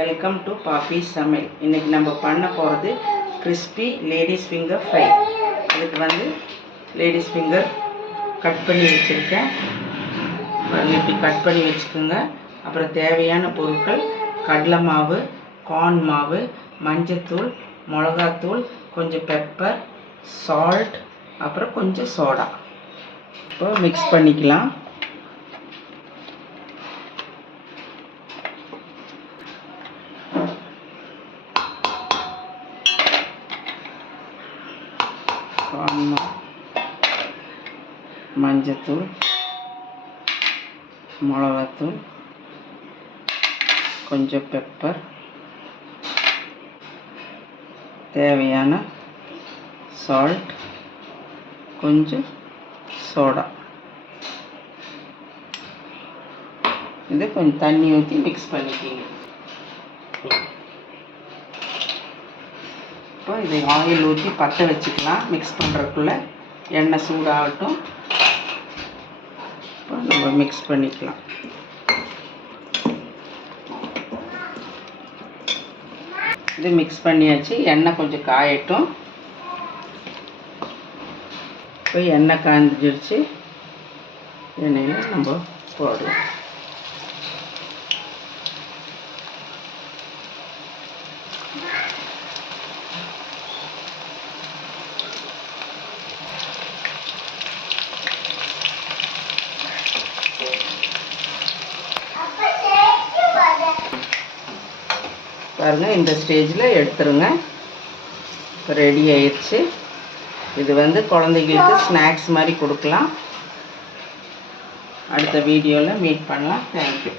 Welcome to பாப்பி சமையல். இன்றைக்கி நம்ம பண்ண போகிறது கிறிஸ்பி லேடிஸ் ஃபிங்கர் ஃப்ரை. அதுக்கு வந்து லேடிஸ் ஃபிங்கர் கட் பண்ணி வச்சுருக்கேன். இப்படி கட் பண்ணி வச்சுக்கோங்க. அப்புறம் தேவையான பொருட்கள் கடலை மாவு, கார்ன் மாவு, மஞ்சத்தூள், மிளகாத்தூள், கொஞ்சம் பெப்பர், சால்ட், அப்புறம் கொஞ்சம் சோடா. இப்போ மிக்ஸ் பண்ணிக்கலாம். மஞ்சத்தூள், மிளகாத்தூள், கொஞ்சம் பெப்பர், தேவையான சால்ட், கொஞ்சம் சோடா. இதை கொஞ்சம் தண்ணி ஊற்றி மிக்ஸ் பண்ணிக்கிங்க. இப்போ இதை ஆயில் ஊற்றி பற்ற வச்சுக்கலாம். மிக்ஸ் பண்ணுறதுக்குள்ளே எண்ணெய் சூடாகட்டும். இப்போ நம்ம மிக்ஸ் பண்ணிக்கலாம். இது மிக்ஸ் பண்ணியாச்சு. எண்ணெய் கொஞ்சம் காயட்டும். இப்போ எண்ணெய் காய்ஞ்சிருச்சு. எண்ணெயில் நம்ம போடலாம். பாருங்கள், இந்த ஸ்டேஜில் எடுத்துருங்க. இப்போ ரெடி ஆயிடுச்சு. இது வந்து குழந்தைங்களுக்கு ஸ்நாக்ஸ் மாதிரி கொடுக்கலாம். அடுத்த வீடியோவில் மீட் பண்ணலாம். தேங்க்யூ.